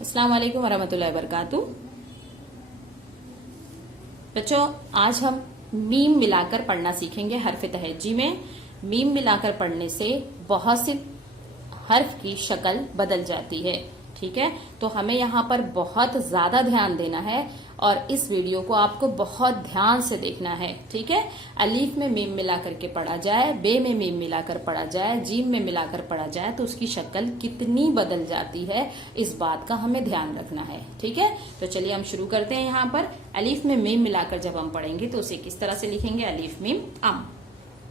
अस्सलाम वालेकुम वरहमतुल्लाहि वबरकातुह। बच्चों, आज हम मीम मिलाकर पढ़ना सीखेंगे। हर्फ तहज्जी में मीम मिलाकर पढ़ने से बहुत सी हर्फ की शक्ल बदल जाती है। ठीक है, तो हमें यहाँ पर बहुत ज्यादा ध्यान देना है और इस वीडियो को आपको बहुत ध्यान से देखना है। ठीक है, अलीफ में मीम मिलाकर के पढ़ा जाए, बे में मीम मिलाकर पढ़ा जाए, जीम में मिलाकर पढ़ा जाए तो उसकी शक्ल कितनी बदल जाती है, इस बात का हमें ध्यान रखना है। ठीक है, तो चलिए हम शुरू करते हैं। यहाँ पर अलीफ में मीम मिलाकर जब हम पढ़ेंगे तो उसे किस तरह से लिखेंगे? अलीफ मीम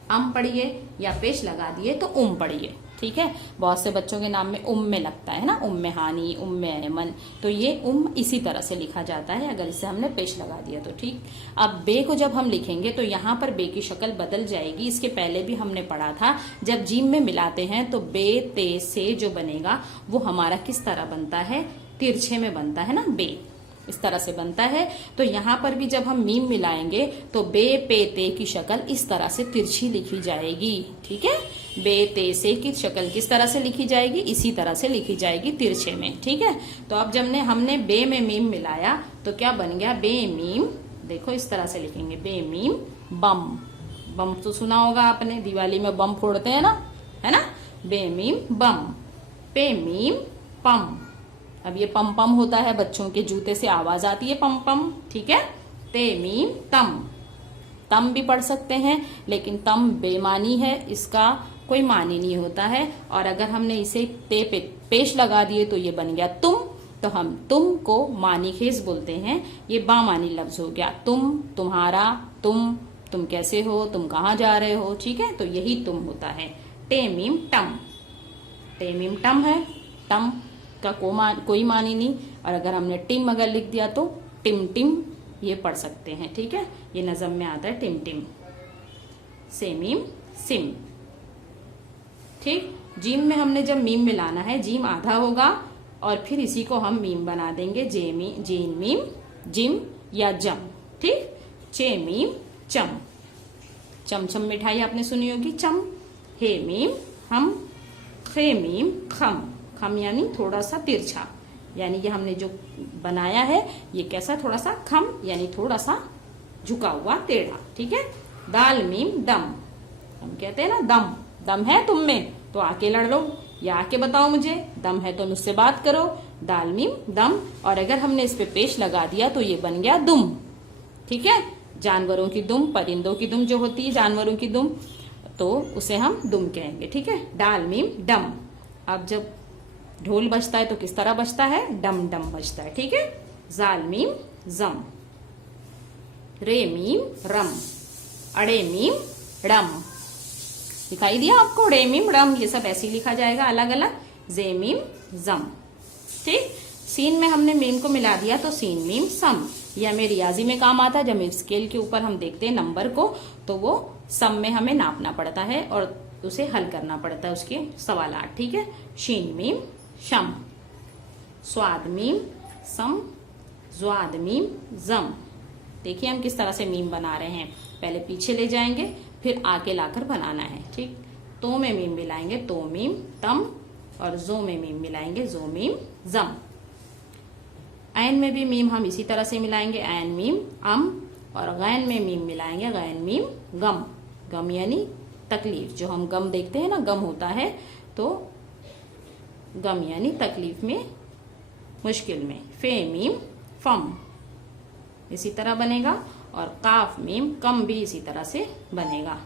अम पढ़िए या पेश लगा दिए तो पढ़िए। ठीक है, बहुत से बच्चों के नाम में में लगता है ना, में हानी, में ऐमन, तो ये इसी तरह से लिखा जाता है अगर इसे हमने पेश लगा दिया तो। ठीक, अब बे को जब हम लिखेंगे तो यहाँ पर बे की शक्ल बदल जाएगी। इसके पहले भी हमने पढ़ा था, जब जीम में मिलाते हैं तो बे ते से जो बनेगा वो हमारा किस तरह बनता है? तिरछे में बनता है ना, बे इस तरह से बनता है। तो यहाँ पर भी जब हम मीम मिलाएंगे तो बे पे ते की शक्ल इस तरह से तिरछी लिखी जाएगी। ठीक है, बे ते से की शक्ल किस तरह से लिखी जाएगी? इसी तरह से लिखी जाएगी, तिरछे में। ठीक है, तो अब जब हमने बे में मीम मिलाया तो क्या बन गया? बे मीम, देखो इस तरह से लिखेंगे, बे मीम बम। बम तो सुना होगा आपने, दिवाली में बम फोड़ते हैं ना, है ना। बे मीम बम, पे मीम पम। अब ये पम पम होता है, बच्चों के जूते से आवाज आती है पम पम। ठीक है, ते मीम तम, तम भी पढ़ सकते हैं लेकिन तम बेमानी है, इसका कोई मानी नहीं होता है। और अगर हमने इसे ते पे पेश लगा दिए तो ये बन गया तुम। तो हम तुम को मानी खेज बोलते हैं, ये बामानी लफ्ज हो गया। तुम, तुम्हारा, तुम कैसे हो, तुम कहाँ जा रहे हो। ठीक है, तो यही तुम होता है। टे मीम टम, टे मीम टम है, टम का कोई मानी नहीं। और अगर हमने टिम अगर लिख दिया तो टिम टिम ये पढ़ सकते हैं। ठीक है, ये नज़म में आता है टिम टिम। से मीम सिम। ठीक, जीम में हमने जब मीम मिलाना है, जीम आधा होगा और फिर इसी को हम मीम बना देंगे, जीन मीम जिम या जम। ठीक, चे मीम चम, चमचम मिठाई आपने सुनी होगी, चम। हे मीम हम, खे मीम खम, खम यानी थोड़ा सा तिरछा, यानी ये हमने जो बनाया है ये कैसा? थोड़ा सा खम यानी थोड़ा सा झुका हुआ, टेढ़ा। ठीक है, दाल मीम दम, हम कहते हैं ना दम, दम है तुम में तो आके लड़ लो या आके बताओ मुझे, दम है तो मुझसे बात करो। दाल मीम दम, और अगर हमने इस पे पेश लगा दिया तो ये बन गया दुम। ठीक है, जानवरों की दुम, परिंदों की दुम जो होती है, जानवरों की दुम, तो उसे हम दुम कहेंगे। ठीक है, डाल मीम डम। अब जब ढोल बजता है तो किस तरह बजता है? डम डम बजता है। ठीक है, जाल मीम जम, रे मीम रम, अड़े मीम रम। दिखाई दिया आपको? रे मीम रम, ये सब ऐसे ही लिखा जाएगा अलग अलग। जे मीम जम। ठीक, सीन में हमने मीम को मिला दिया तो सीन मीम सम। यह हमें रियाजी में काम आता है, जब स्केल के ऊपर हम देखते हैं नंबर को तो वो सम में हमें नापना पड़ता है और उसे हल करना पड़ता है, उसके सवालात। ठीक है, शीन मीम शम, स्वाद मीम सम, ज्वाद मीम जम। देखिए हम किस तरह से मीम बना रहे हैं, पहले पीछे ले जाएंगे फिर आगे लाकर बनाना है। ठीक, तो में मीम मिलाएंगे तो मीम तम, और जो में मीम मिलाएंगे जो मीम जम। ऐन में भी मीम हम इसी तरह से मिलाएंगे, ऐन मीम अम, और गैन में मीम मिलाएंगे गैन मीम गम। गम यानी तकलीफ, जो हम गम देखते हैं ना, गम होता है तो गम यानी तकलीफ में, मुश्किल में। फे मीम फम इसी तरह बनेगा, और काफ मीम कम भी इसी तरह से बनेगा।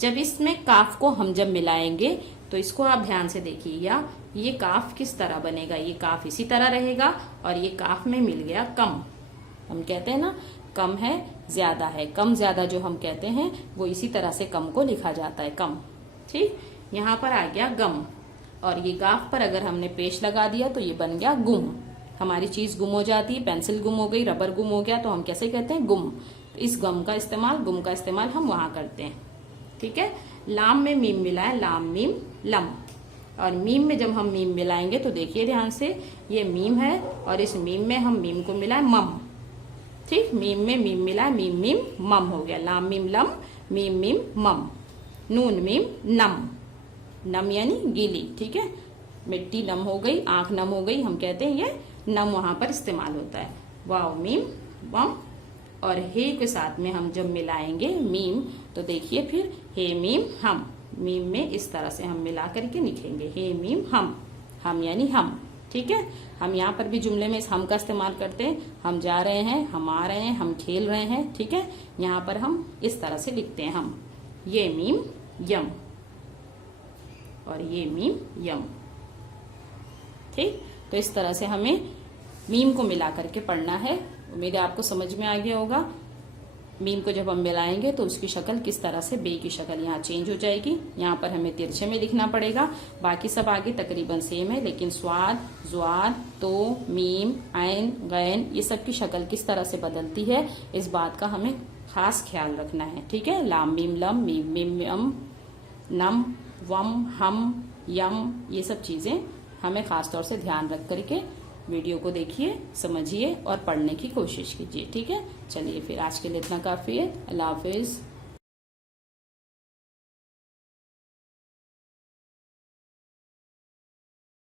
जब इसमें काफ को हम जब मिलाएंगे तो इसको आप ध्यान से देखिएगा, ये काफ किस तरह बनेगा? ये काफ इसी तरह रहेगा और ये काफ में मिल गया कम। हम कहते हैं ना कम है ज्यादा है, कम ज्यादा जो हम कहते हैं वो इसी तरह से कम को लिखा जाता है, कम। ठीक, यहाँ पर आ गया गम, और ये गाफ पर अगर हमने पेश लगा दिया तो ये बन गया गुम। हमारी चीज गुम हो जाती है, पेंसिल गुम हो गई, रबर गुम हो गया, तो हम कैसे कहते हैं? गुम। तो इस गुम का इस्तेमाल हम वहां करते हैं। ठीक है, लाम में मीम मिला है, लाम मीम लम, और मीम में जब हम मीम मिलाएंगे तो देखिए ध्यान से, ये मीम है और इस मीम में हम मीम को मिला है मम। ठीक, मीम में मीम मिला है, मीम मीम मम हो गया, लाम मीम लम, मीम मीम मम। नून मीम नम, नम यानी गीली। ठीक है, मिट्टी नम हो गई, आंख नम हो गई, हम कहते हैं ये नम वहां पर इस्तेमाल होता है। वाव मीम वम, और हे के साथ में हम जब मिलाएंगे मीम तो देखिए फिर हे मीम हम, मीम में इस तरह से हम मिला करके लिखेंगे हे मीम हम यानी हम। ठीक है, हम यहाँ पर भी जुमले में इस हम का इस्तेमाल करते हैं। हम जा रहे हैं, हम आ रहे हैं, हम खेल रहे हैं। ठीक है, यहाँ पर हम इस तरह से लिखते हैं हम, ये मीम यम और ये मीम यम। ठीक, तो इस तरह से हमें मीम को मिला करके पढ़ना है। उम्मीद है आपको समझ में आ गया होगा। मीम को जब हम मिलाएंगे तो उसकी शक्ल किस तरह से, बे की शक्ल यहाँ चेंज हो जाएगी। यहाँ पर हमें तिरछे में लिखना पड़ेगा। बाकी सब आगे तकरीबन सेम है, लेकिन स्वाद, ज्वाद, तो, मीम, ऐन, गैन, ये सब की शक्ल किस तरह से बदलती है, इस बात का हमें खास ख्याल रखना है। ठीक है, लाम मीम लम, मीम मीम यम, नम वम हम यम, ये सब चीजें हमें खास तौर से ध्यान रख करके वीडियो को देखिए, समझिए और पढ़ने की कोशिश कीजिए। ठीक है, चलिए फिर आज के लिए इतना काफी है। अल्लाह हाफिज।